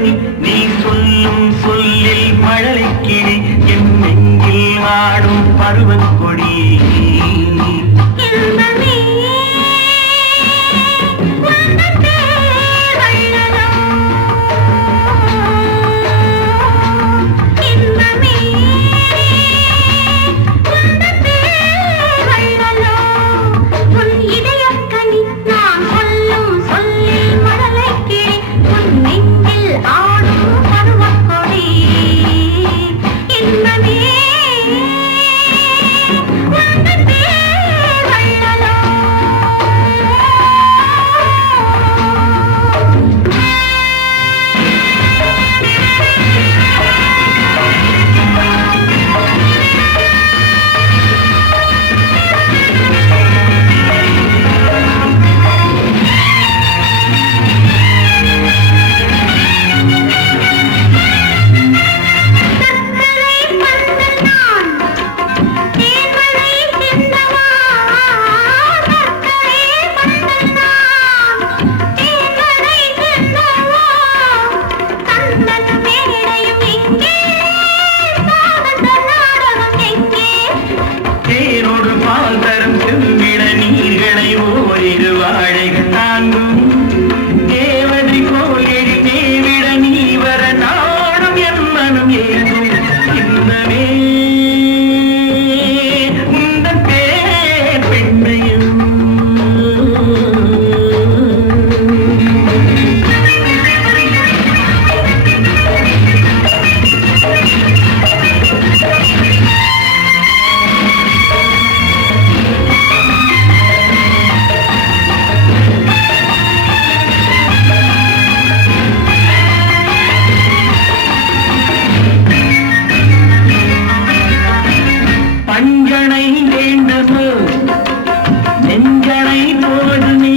many கரைகள் தாங்கும். తోడు నీ